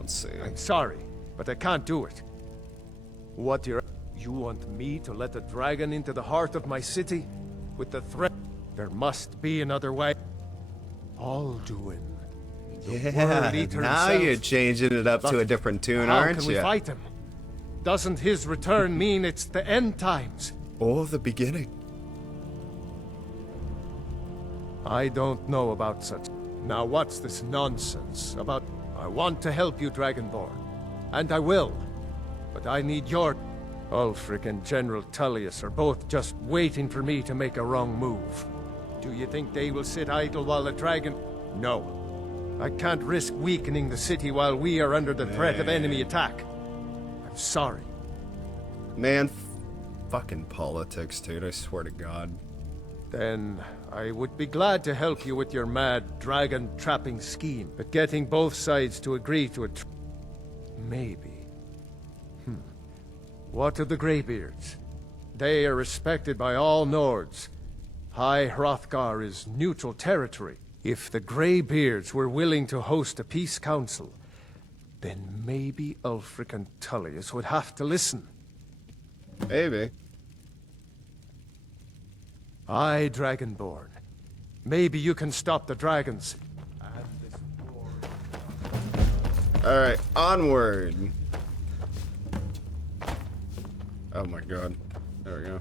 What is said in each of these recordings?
Let's see. I'm sorry, but I can't do it. What you want me to let a dragon into the heart of my city? With the threat? There must be another way. Alduin. Yeah, now you're changing it up to a different tune, aren't you? How can we fight him? Doesn't his return mean it's the end times? Or the beginning? I don't know about such. Now what's this nonsense about? I want to help you, Dragonborn. And I will. But I need your... Ulfric and General Tullius are both just waiting for me to make a wrong move. Do you think they will sit idle while the dragon... No. I can't risk weakening the city while we are under the threat of enemy attack. I'm sorry. Man, fucking politics, dude, I swear to God. Then I would be glad to help you with your mad dragon-trapping scheme, but getting both sides to agree to it... Maybe. What of the Greybeards? They are respected by all Nords. High Hrothgar is neutral territory. If the Greybeards were willing to host a peace council, then maybe Ulfric and Tullius would have to listen. Maybe. Aye, Dragonborn. Maybe you can stop the dragons. Alright, onward. Oh my God. There we go.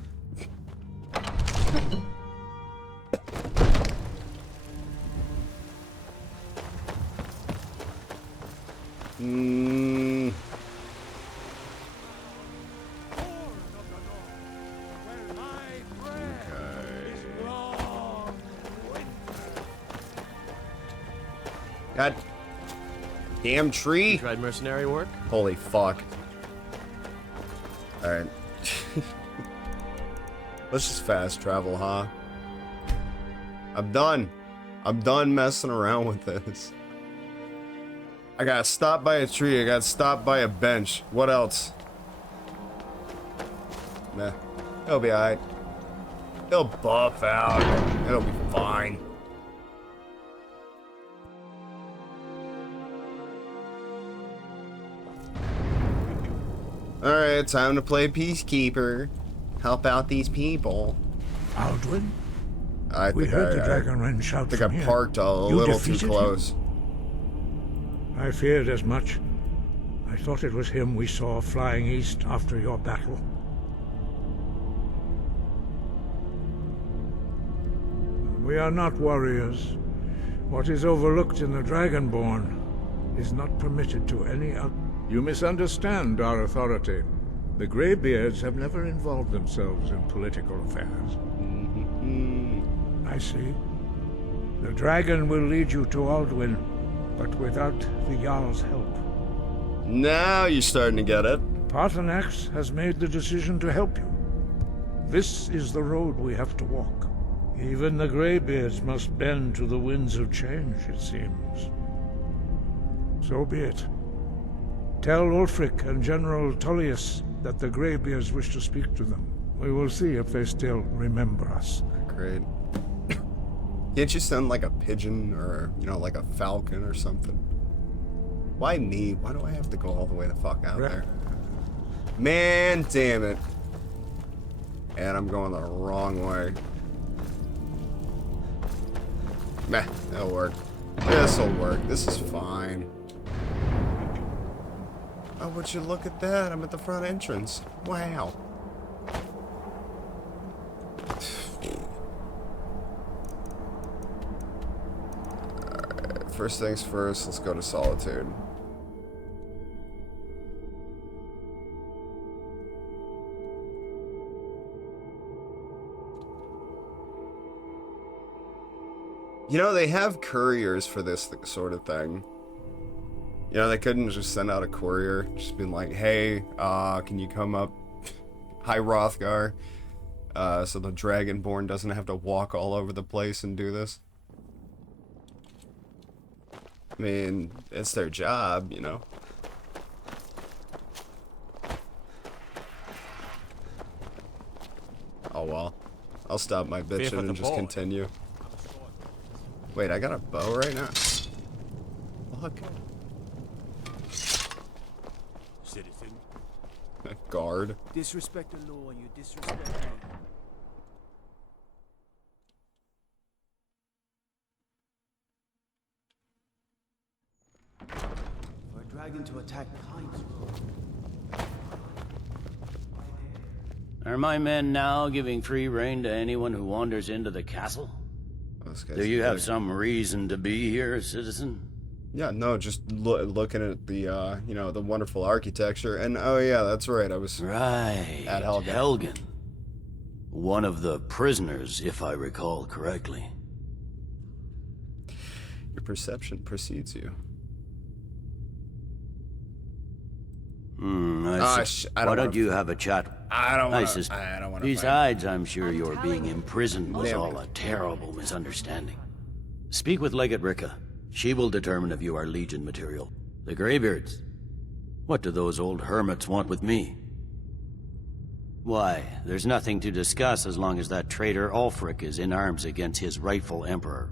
God damn tree. You tried mercenary work? Holy fuck. Alright. Let's just fast travel, huh? I'm done. I'm done messing around with this. I got stopped by a tree. I got stopped by a bench. What else? Nah. It'll be alright. It'll buff out. It'll be fine. Alright, time to play peacekeeper. Help out these people. Alduin? We heard the Dragonren shout I think from I here. parked a You little too defeated close. him? I feared as much. I thought it was him we saw flying east after your battle. We are not warriors. What is overlooked in the Dragonborn is not permitted to any other. You misunderstand our authority. The Greybeards have never involved themselves in political affairs. I see. The dragon will lead you to Alduin, but without the Jarl's help. Now you're starting to get it. Paarthurnax has made the decision to help you. This is the road we have to walk. Even the Greybeards must bend to the winds of change, it seems. So be it. Tell Ulfric and General Tullius that the Greybeards wish to speak to them. We will see if they still remember us. Great. Can't you send like a pigeon or, you know, like a falcon or something? Why me? Why do I have to go all the way the fuck out there? Man, damn it. And I'm going the wrong way. Meh, that'll work. This'll work. This is fine. Oh, would you look at that? I'm at the front entrance. Wow. Alright, first things first, let's go to Solitude. You know, they have couriers for this sort of thing. You know, they couldn't just send out a courier, just been like, hey, can you come up, High Hrothgar, so the Dragonborn doesn't have to walk all over the place and do this. I mean, it's their job, you know. Oh well, I'll stop my bitching and just continue. Wait, I got a bow right now? Fuck. Guard. Disrespect the law, you disrespect me. For a dragon to attack Pines Road. Are my men now giving free rein to anyone who wanders into the castle? This guy's Do you have good. some reason to be here, citizen? Yeah, no, just looking at the, you know, the wonderful architecture. And, oh yeah, that's right, I was... Right. At Helgen. Helgen. One of the prisoners, if I recall correctly. Your perception precedes you. I Why don't you have a chat? I don't want to... Besides, I'm sure your being imprisoned was all a terrible misunderstanding. Speak with Legate Ricka. She will determine if you are Legion material. The Greybeards. What do those old hermits want with me? Why, there's nothing to discuss as long as that traitor Ulfric is in arms against his rightful emperor.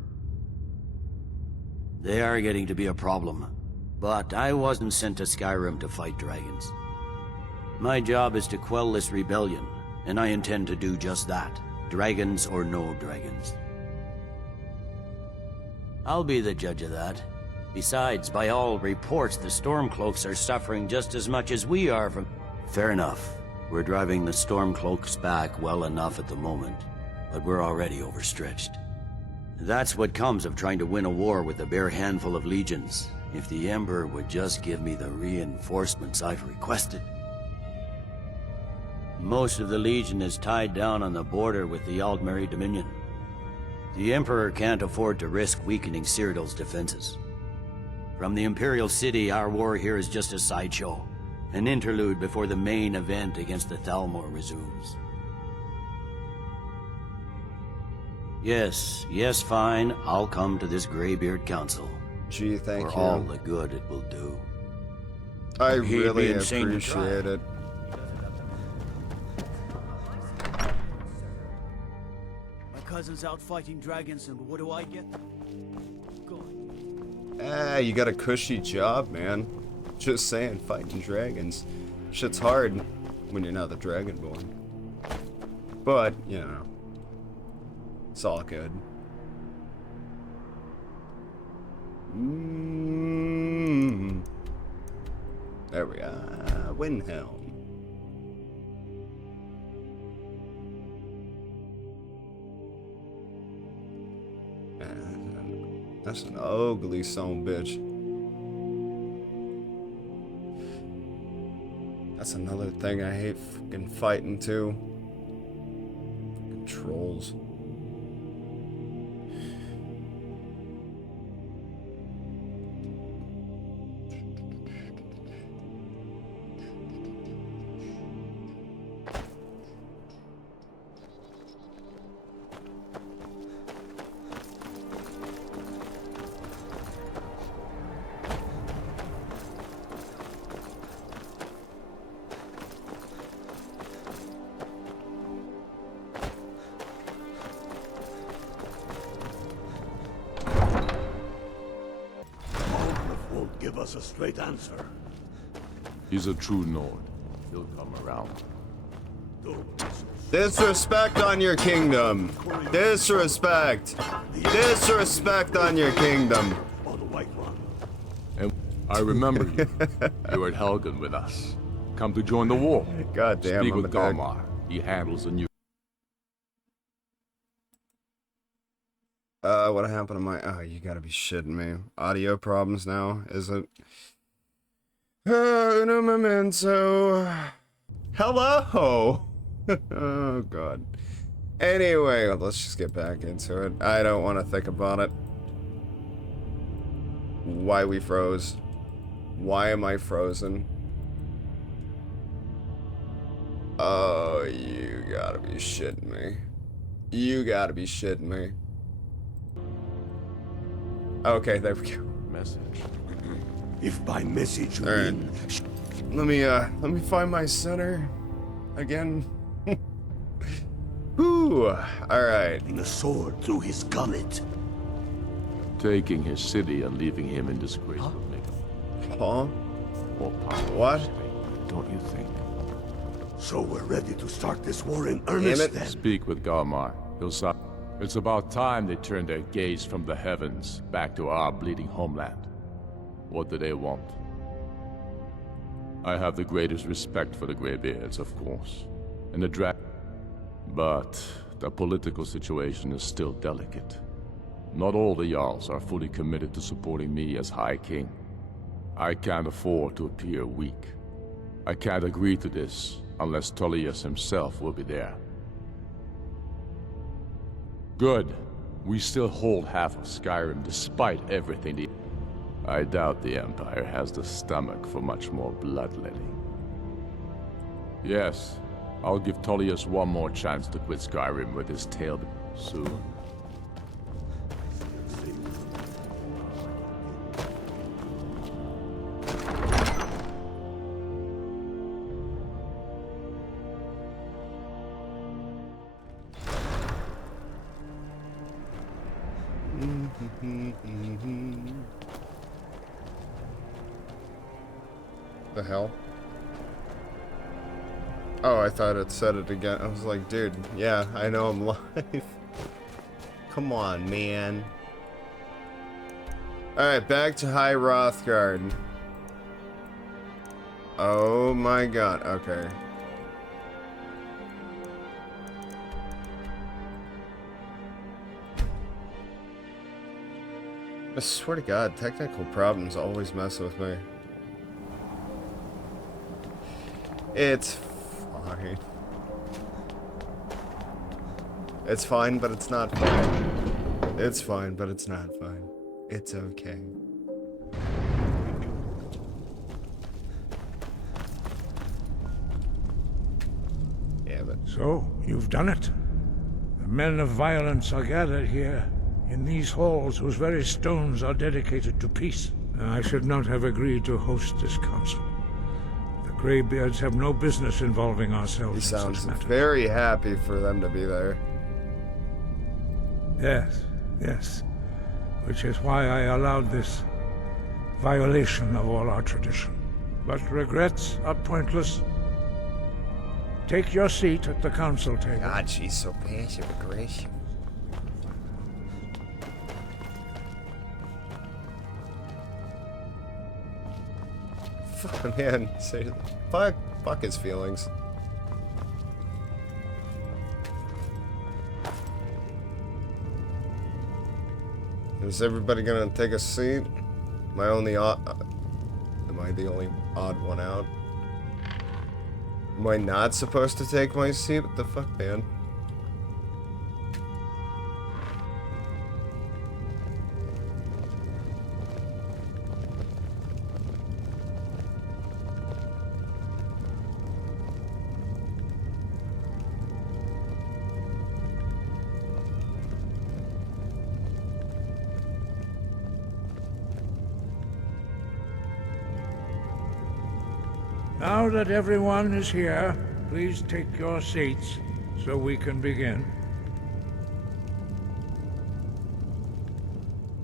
They are getting to be a problem. But I wasn't sent to Skyrim to fight dragons. My job is to quell this rebellion, and I intend to do just that. Dragons or no dragons. I'll be the judge of that. Besides, by all reports, the Stormcloaks are suffering just as much as we are from... Fair enough. We're driving the Stormcloaks back well enough at the moment, but we're already overstretched. That's what comes of trying to win a war with a bare handful of legions. If the Emperor would just give me the reinforcements I've requested. Most of the Legion is tied down on the border with the Aldmeri Dominion. The Emperor can't afford to risk weakening Cyrodiil's defenses. From the Imperial City, our war here is just a sideshow. An interlude before the main event against the Thalmor resumes. Yes, fine. I'll come to this Greybeard Council. Gee, thank you. For all the good it will do. I He'd be really insane to try. appreciate it. My cousin's out fighting dragons, and what do I get? Go on. You got a cushy job, man. Just saying, fighting dragons. Shit's hard when you're not the Dragonborn. But, you know, it's all good. There we are. Windhelm. That's an ugly son of a bitch. That's another thing I hate fucking fighting too. Fucking trolls. Give us a straight answer. He's a true Nord. He'll come around. Disrespect on your kingdom. Disrespect. Disrespect on your kingdom. Or the White One. And I remember you. You were at Helgen with us. Come to join the war. God damn, Speak I'm with a dick. Galmar. He handles the new. What happened to my... Oh, you gotta be shitting me. Audio problems now, is it? Un momento. Hello! Oh, God. Anyway, let's just get back into it. I don't want to think about it. Why we froze. Why am I frozen? Oh, you gotta be shitting me. You gotta be shitting me. Okay, there we go. Message. If by message you All right. mean... Let me find my center again. Whew. All right. a sword through his gullet. Taking his city and leaving him in disgrace would make Huh? more power. What? Don't you think? So we're ready to start this war in it. earnest then? Speak with Galmar. He'll stop. It's about time they turned their gaze from the heavens back to our bleeding homeland. What do they want? I have the greatest respect for the Greybeards, of course, and the but the political situation is still delicate. Not all the Jarls are fully committed to supporting me as High King. I can't afford to appear weak. I can't agree to this unless Tullius himself will be there. Good. We still hold half of Skyrim despite everything I doubt the Empire has the stomach for much more bloodletting. Yes, I'll give Tullius one more chance to quit Skyrim with his tail soon. The hell? Oh, I thought it said it again. I was like, dude, yeah, I know I'm live. Come on, man. Alright, back to High Rothgard. Oh my god, okay. I swear to god, technical problems always mess with me. It's fine. It's fine, but it's not fine. It's fine, but it's not fine. It's okay. Yeah, but... So, you've done it. The men of violence are gathered here, in these halls whose very stones are dedicated to peace. I should not have agreed to host this council. The Greybeards have no business involving ourselves He in sounds such matters. very happy for them to be there. Yes, yes. Which is why I allowed this violation of all our tradition. But regrets are pointless. Take your seat at the council table. God, she's so passive aggressive. Fuck, man. Seriously. Fuck his feelings. Is everybody gonna take a seat? Am I the only odd one out? Am I not supposed to take my seat? What the fuck, man? Now that everyone is here, please take your seats so we can begin.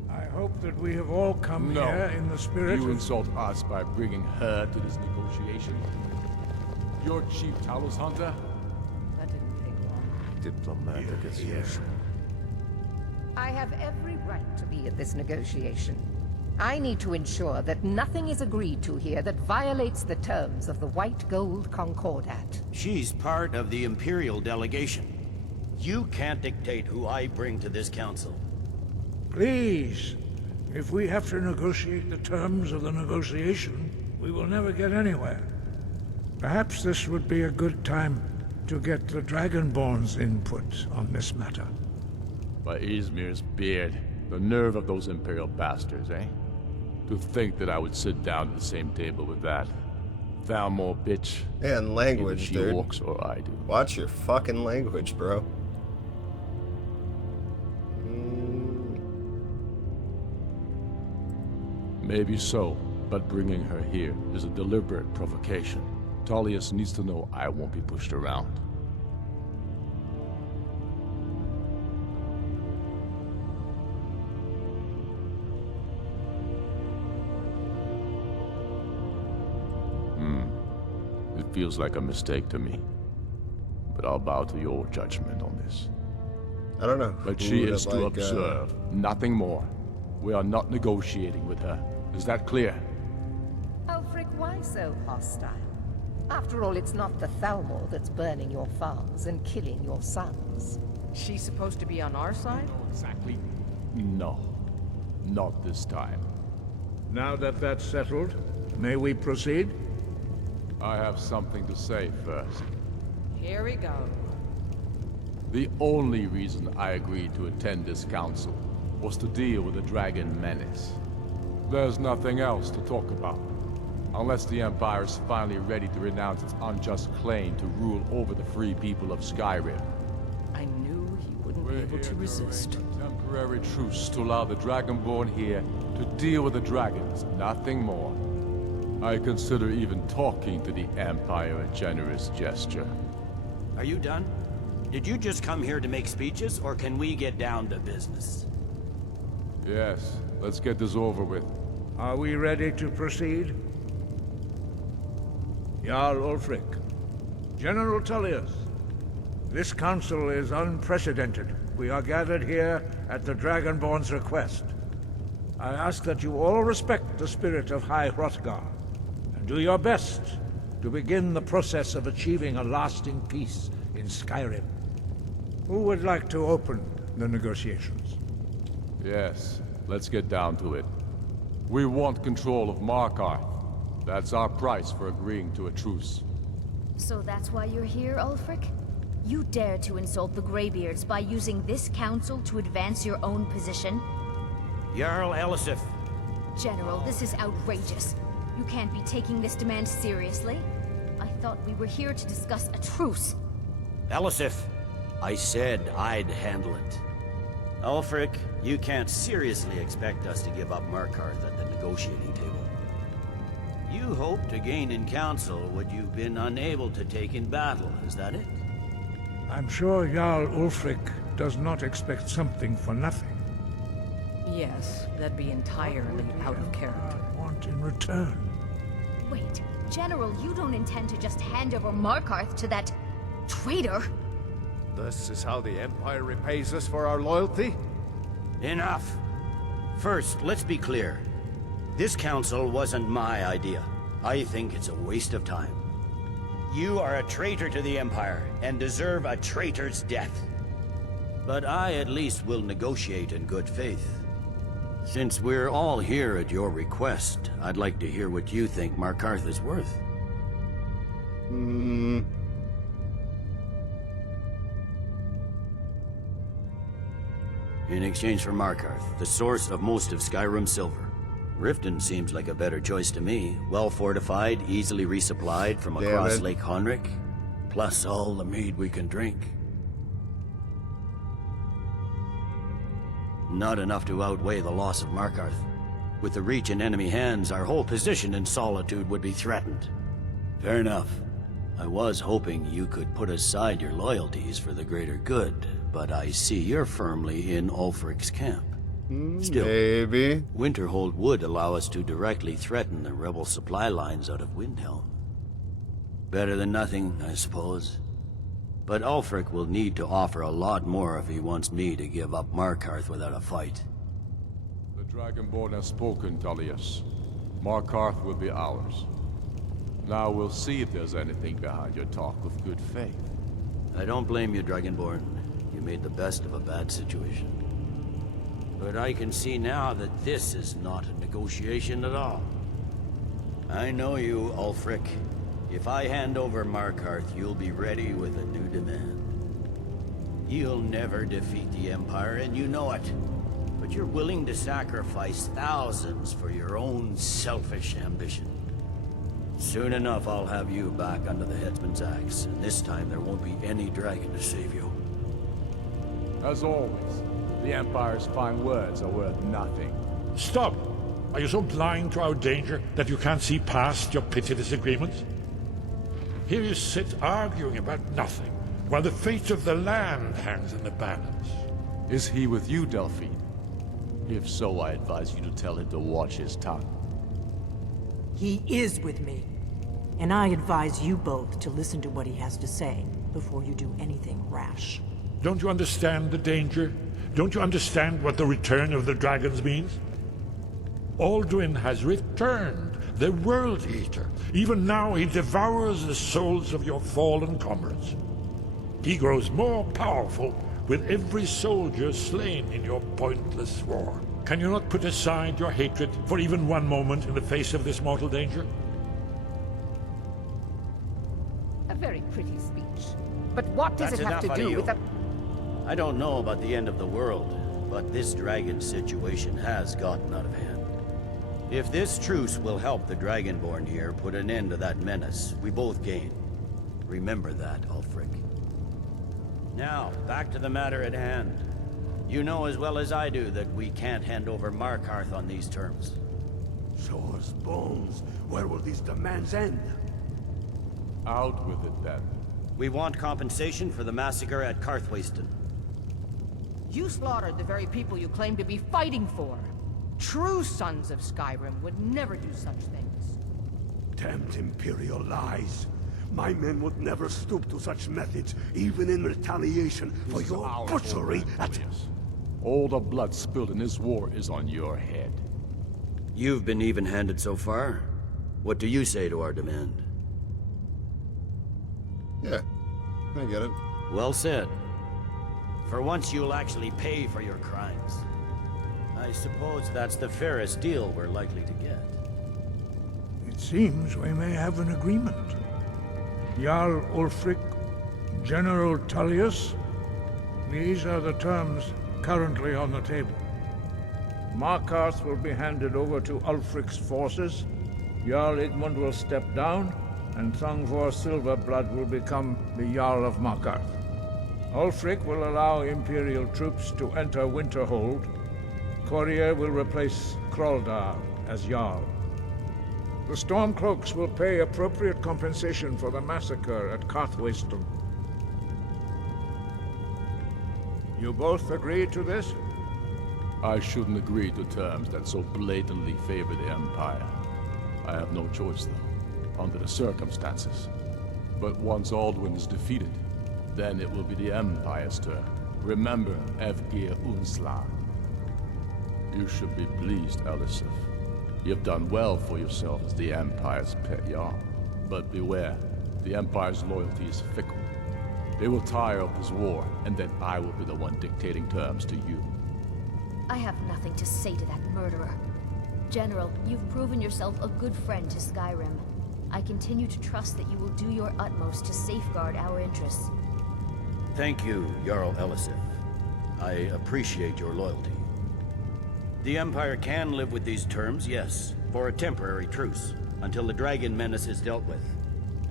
I hope that we have all come here in the spirit You of... insult us by bringing her to this negotiation. Your chief Talos hunter? That didn't take long. Diplomatic as usual. I have every right to be at this negotiation. I need to ensure that nothing is agreed to here that violates the terms of the White Gold Concordat. She's part of the Imperial delegation. You can't dictate who I bring to this council. Please, if we have to negotiate the terms of the negotiation, we will never get anywhere. Perhaps this would be a good time to get the Dragonborn's input on this matter. By Izmir's beard, the nerve of those Imperial bastards, eh? To think that I would sit down at the same table with that Valmore bitch. And language, Either she dude. walks or I do. Watch your fucking language, bro. Maybe so, but bringing her here is a deliberate provocation. Tullius needs to know I won't be pushed around. It feels like a mistake to me. But I'll bow to your judgment on this. I don't know. But who she would is have, to like, observe, nothing more. We are not negotiating with her. Is that clear? Ulfric, why so hostile? After all, it's not the Thalmor that's burning your farms and killing your sons. She's supposed to be on our side? Exactly. No. Not this time. Now that that's settled, may we proceed? I have something to say first. Here we go. The only reason I agreed to attend this council was to deal with the dragon menace. There's nothing else to talk about. Unless the Empire is finally ready to renounce its unjust claim to rule over the free people of Skyrim. I knew he wouldn't be able to resist. A temporary truce to allow the Dragonborn here to deal with the dragons, nothing more. I consider even talking to the Empire a generous gesture. Are you done? Did you just come here to make speeches, or can we get down to business? Yes, let's get this over with. Are we ready to proceed? Jarl Ulfric, General Tullius, this council is unprecedented. We are gathered here at the Dragonborn's request. I ask that you all respect the spirit of High Hrothgar, and do your best to begin the process of achieving a lasting peace in Skyrim. Who would like to open the negotiations? Yes, let's get down to it. We want control of Markarth. That's our price for agreeing to a truce. So that's why you're here, Ulfric? You dare to insult the Greybeards by using this council to advance your own position? Jarl Elisif. General, this is outrageous. You can't be taking this demand seriously. I thought we were here to discuss a truce. Elisif, I said I'd handle it. Ulfric, you can't seriously expect us to give up Markarth at the negotiating table. You hoped to gain in council what you've been unable to take in battle, is that it? I'm sure Jarl Ulfric does not expect something for nothing. Yes, that'd be entirely out of character. I want in return. Wait, General, you don't intend to just hand over Markarth to that traitor? This is how the Empire repays us for our loyalty? Enough! First, let's be clear. This council wasn't my idea. I think it's a waste of time. You are a traitor to the Empire, and deserve a traitor's death. But I at least will negotiate in good faith. Since we're all here at your request, I'd like to hear what you think Markarth is worth. Hmm. In exchange for Markarth, the source of most of Skyrim's silver. Riften seems like a better choice to me. Well fortified, easily resupplied from across Lake Honric. Plus all the mead we can drink. Not enough to outweigh the loss of Markarth. With the Reach in enemy hands, our whole position in Solitude would be threatened. Fair enough. I was hoping you could put aside your loyalties for the greater good, but I see you're firmly in Ulfric's camp. Still, Maybe. Winterhold would allow us to directly threaten the rebel supply lines out of Windhelm. Better than nothing, I suppose. But Ulfric will need to offer a lot more if he wants me to give up Markarth without a fight. The Dragonborn has spoken, Tullius. Markarth will be ours. Now we'll see if there's anything behind your talk with good faith. I don't blame you, Dragonborn. You made the best of a bad situation. But I can see now that this is not a negotiation at all. I know you, Ulfric. If I hand over Markarth, you'll be ready with a new demand. You'll never defeat the Empire, and you know it. But you're willing to sacrifice thousands for your own selfish ambition. Soon enough, I'll have you back under the headsman's axe, and this time there won't be any dragon to save you. As always, the Empire's fine words are worth nothing. Stop! Are you so blind to our danger that you can't see past your pitiless agreements? Here you sit arguing about nothing, while the fate of the land hangs in the balance. Is he with you, Delphine? If so, I advise you to tell him to watch his tongue. He is with me. And I advise you both to listen to what he has to say before you do anything rash. Don't you understand the danger? Don't you understand what the return of the dragons means? Alduin has returned, the World Eater. Even now he devours the souls of your fallen comrades. He grows more powerful with every soldier slain in your pointless war. Can you not put aside your hatred for even one moment in the face of this mortal danger? A very pretty speech. But what does That's it have to enough do out of with the... I don't know about the end of the world, but this dragon situation has gotten out of hand. If this truce will help the Dragonborn here put an end to that menace, we both gain. Remember that, Ulfric. Now, back to the matter at hand. You know as well as I do that we can't hand over Markarth on these terms. Show us bones. Where will these demands end? Out with it, then. We want compensation for the massacre at Karthwasten. You slaughtered the very people you claim to be fighting for. True sons of Skyrim would never do such things. Damned Imperial lies. My men would never stoop to such methods, even in retaliation for your butchery at... All the blood spilled in this war is on your head. You've been even-handed so far. What do you say to our demand? Yeah, I get it. Well said. For once you'll actually pay for your crimes. I suppose that's the fairest deal we're likely to get. It seems we may have an agreement. Jarl Ulfric, General Tullius, these are the terms currently on the table. Markarth will be handed over to Ulfric's forces, Jarl Igmund will step down, and Thungvor Silverblood will become the Jarl of Markarth. Ulfric will allow Imperial troops to enter Winterhold. Courier will replace Kraldar as Jarl. The Stormcloaks will pay appropriate compensation for the massacre at Karthwasten. You both agree to this? I shouldn't agree to terms that so blatantly favor the Empire. I have no choice, though, under the circumstances. But once Alduin is defeated, then it will be the Empire's turn. Remember Evgir Unslag. You should be pleased, Elisif. You've done well for yourself as the Empire's pet Jarl. But beware, the Empire's loyalty is fickle. They will tire of this war, and then I will be the one dictating terms to you. I have nothing to say to that murderer. General, you've proven yourself a good friend to Skyrim. I continue to trust that you will do your utmost to safeguard our interests. Thank you, Jarl Elisif. I appreciate your loyalty. The Empire can live with these terms, yes, for a temporary truce, until the dragon menace is dealt with.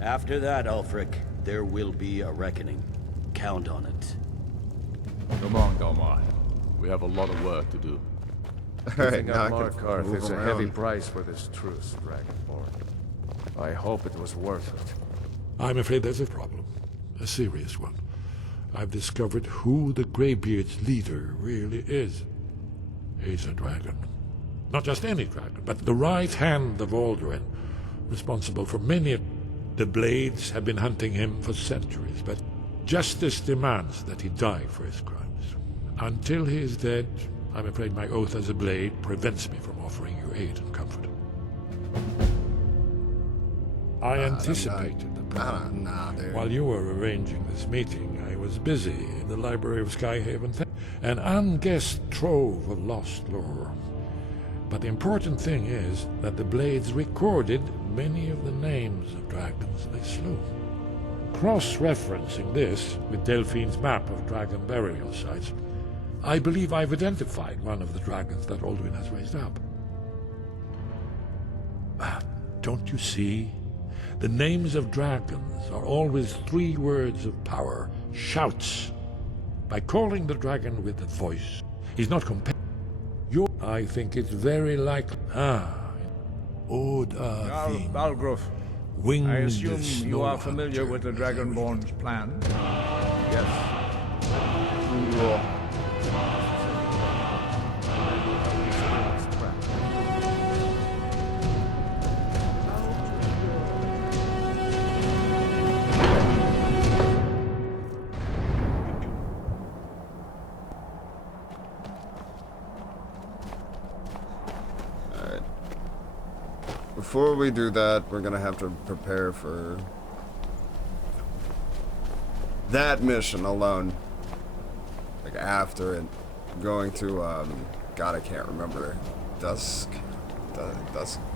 After that, Ulfric, there will be a reckoning. Count on it. Come on, Galmar. We have a lot of work to do. Alright, now I can Markarth move is a around. heavy price for this truce, Dragonborn. I hope it was worth it. I'm afraid there's a problem. A serious one. I've discovered who the Greybeard's leader really is. He's a dragon. Not just any dragon, but the right hand of Alduin, responsible for many... The Blades have been hunting him for centuries, but justice demands that he die for his crimes. Until he is dead, I'm afraid my oath as a Blade prevents me from offering you aid and comfort. I anticipated the problem. Dude. While you were arranging this meeting, I was busy in the library of Skyhaven, an unguessed trove of lost lore. But the important thing is that the Blades recorded many of the names of dragons they slew. Cross-referencing this with Delphine's map of dragon burial sites, I believe I've identified one of the dragons that Alduin has raised up. Don't you see? The names of dragons are always 3 words of power, shouts. By calling the dragon with a voice, he's not compelled. I think it's very likely. Odd thing. Balgruf, Winged I assume snow you are hunter. familiar with the Dragonborn's plan? before we do that, we're gonna have to prepare for that mission alone. Like after it, going to God, I can't remember. Dusk.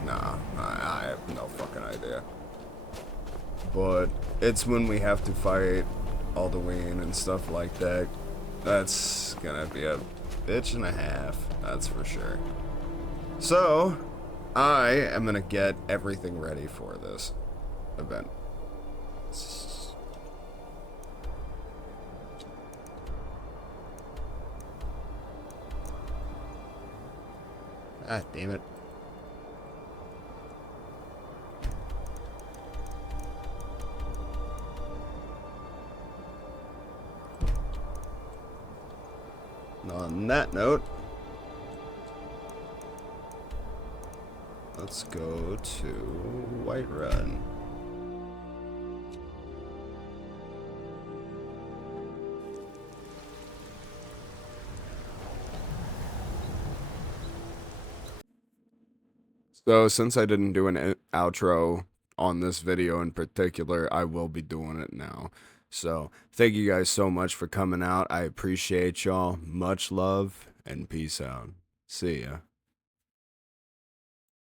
Nah, I have no fucking idea. But it's when we have to fight Alduin and stuff like that. That's gonna be a bitch and a half, that's for sure. So, I am gonna get everything ready for this event. Ah, damn it. On that note, let's go to Whiterun. So since I didn't do an outro on this video in particular, I will be doing it now. So thank you guys so much for coming out. I appreciate y'all. Much love and peace out. See ya.